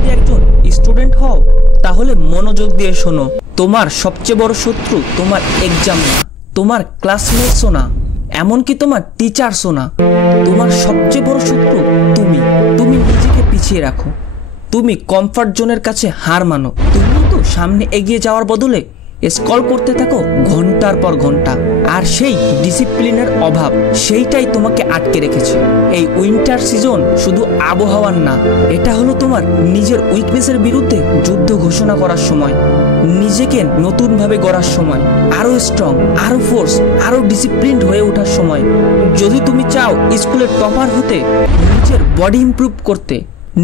যদি একজন স্টুডেন্ট হও তাহলে মনোযোগ দিয়ে শোনো। তোমার সবচেয়ে বড় শত্রু তোমার এক্সাম না, তোমার ক্লাসমেটসও না, এমনকি তোমার টিচার্সও না। তোমার সবচেয়ে বড় শত্রু তুমি নিজেকে পিছিয়ে রাখো, তুমি কমফর্ট জোনের কাছে হার মানো। তুমি তো সামনে এগিয়ে যাওয়ার বদলে স্ক্রল করতে থাকো ঘন্টার পর ঘন্টা। আর সেই ডিসিপ্লিনের অভাব, সেইটাই তোমাকে আটকে রেখেছে। এই উইন্টার সিজন শুধু আবহাওয়ার না, এটা হলো তোমার নিজের উইকনেসের বিরুদ্ধে যুদ্ধ ঘোষণা করার সময়, নিজেকে নতুনভাবে গড়ার সময়, আরো স্ট্রং, আরো ফোর্স, আরো ডিসিপ্লিনড হয়ে ওঠার সময়। যদি তুমি চাও স্কুলের টপার হতে, নিজের বডি ইমপ্রুভ করতে,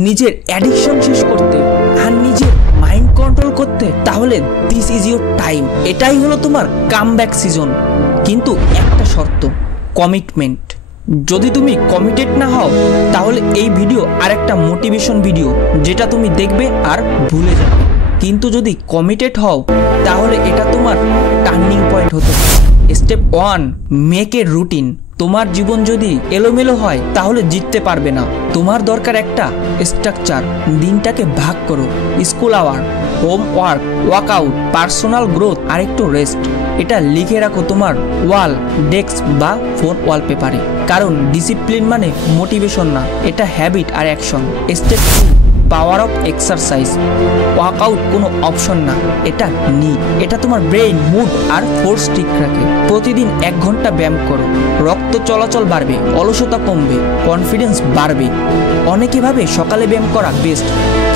নিজের অ্যাডিকশন শেষ করতে, আর নিজের মাইন্ড কন্ট্রোল করতে, তাহলে দিস ইজ ইউর টাইম। এটাই হলো তোমার কামব্যাক সিজন। কিন্তু একটা শর্ত, কমিটমেন্ট। যদি তুমি কমিটেড না হও তাহলে এই ভিডিও আর একটা মোটিভেশন ভিডিও যেটা তুমি দেখবে আর ভুলে যাবে। কিন্তু যদি কমিটেড হও তাহলে এটা তোমার টার্নিং পয়েন্ট হতে পারে। Step 1, make a routine. তোমার জীবন যদি এলোমেলো হয় তাহলে জিততে পারবে না। তোমার দরকার একটা স্ট্রাকচার। দিনটাকে ভাগ করো, school hour, homework, workout, personal growth আর একটু রেস্ট। এটা লিখে রাখো তোমার ওয়াল, ডেস্ক বা ফোন ওয়ালপেপারে। কারণ ডিসিপ্লিন মানে মোটিভেশন না, এটা হ্যাবিট আর action. Step 2, power of exercise. Workout কোনো অপশন না, এটা নিড। এটা তোমার ব্রেইন, মুড আর ফোর্স ঠিক রাখে। প্রতিদিন 1 ঘন্টা ব্যায়াম করো, রক্ত চলাচল বাড়বে, অলসতা কমবে, কনফিডেন্স বাড়বে। অনেকে ভাবে সকালে ব্যায়াম করা বেস্ট,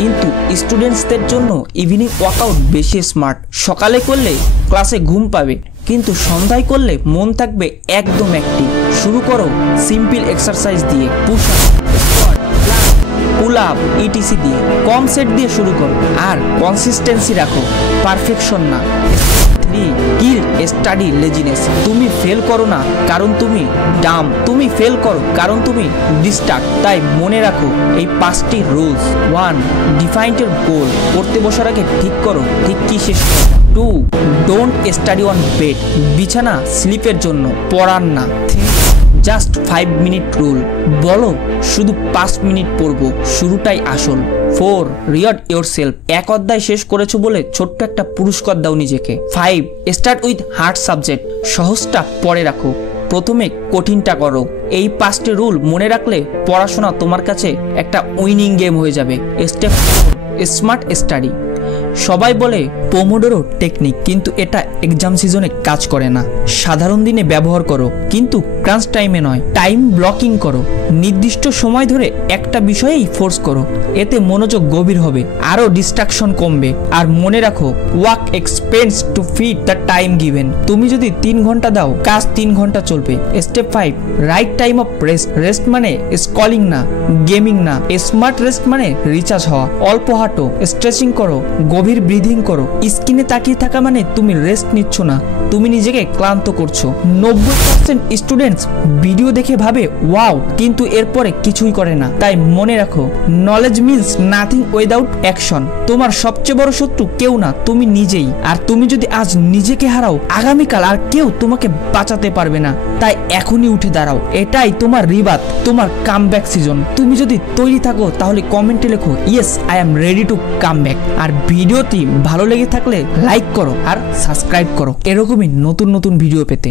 কিন্তু স্টুডেন্টসদের জন্য ইভিনিং ওয়ার্কআউট বেশি স্মার্ট। সকালে করলে ক্লাসে ঘুম পাবে, কিন্তু সন্ধ্যায় করলে মন থাকবে একদম অ্যাক্টিভ। শুরু করো সিম্পল এক্সারসাইজ দিয়ে, push up, pull up, etc দিয়ে। কম সেট দিয়ে শুরু করো আর কনসিস্টেন্সি রাখো, পারফেকশন না। 3, কিল স্টাডি লেজিনেস। তুমি ফেল করো না কারণ তুমি ডাম, তুমি ফেল করো কারণ তুমি ডিস্ট্রাক্ট। তাই মনে রাখো এই 5টি রুলস। 1, define your goal. পড়তে বসার আগে ঠিক করো ঠিক কি শেষ করো। 2, ডোন্ট স্টাডি অন বেড। বিছানা স্লিপের জন্য, পড়ার না। 3, জাস্ট 5 মিনিট রুল। বলো শুধু 5 মিনিট পড়বো, শুরুটাই আসল। 4, রিওয়ার্ড ইয়োরসেলফ। 1 অধ্যায় শেষ করেছো বলে ছোট্ট একটা পুরস্কার দাও নিজেকে। 5, স্টার্ট উইথ হার্ড সাবজেক্ট। সহজটা পরে রাখো, প্রথমে কঠিনটা করো। এই 5টি রুল মনে রাখলে পড়াশোনা তোমার কাছে একটা উইনিং গেম হয়ে যাবে। Step 4, smart study. সবাই বলে পোমোডোরো টেকনিক, কিন্তু এটা এক্সাম সিজনে কাজ করে না। সাধারণ দিনে ব্যবহার করো, কিন্তু ক্রাঞ্চ টাইমে নয়। টাইম ব্লকিং করো, নির্দিষ্ট সময় ধরে একটা বিষয়েই ফোর্স করো। এতে মনোযোগ গভীর হবে, আরো ডিস্ট্রাকশন কমবে। আর মনে রাখো, work expands to fit the time given. তুমি যদি 3 ঘন্টা দাও, কাজ 3 ঘন্টা চলবে। Step 5, right time of rest. Rest মানে স্ক্রলিং না, গেমিং না। স্মার্ট রেস্ট মানে রিচার্জ হওয়া। অল্প হাঁটো, স্ট্রেচিং করো, গভীর ব্রিদিং করো। স্ক্রিনে তাকিয়ে থাকা মানে তুমি রেস্ট নিচ্ছ না, তুমি নিজেকে ক্লান্ত করছো। 90% স্টুডেন্টস ভিডিও দেখে ভাবে ওয়াও, কিন্তু এরপরে কিছুই করে না। তাই মনে রাখো, knowledge means nothing without action. তোমার সবচেয়ে বড় শত্রু কেউ না, তুমি নিজেই। আর তুমি যদি আজ নিজেকে হারাও, আগামীকাল আর কেউ তোমাকে বাঁচাতে পারবে না। তাই এখনই উঠে দাঁড়াও, এটাই তোমার রিবাত, তোমার কামব্যাক সিজন। তুমি যদি তৈরি থাকো তাহলে কমেন্টে লেখো yes I am ready to come back. আর ভিডিওটি ভালো লেগে থাকলে লাইক করো আর সাবস্ক্রাইব করো এরকমই নতুন নতুন ভিডিও পেতে।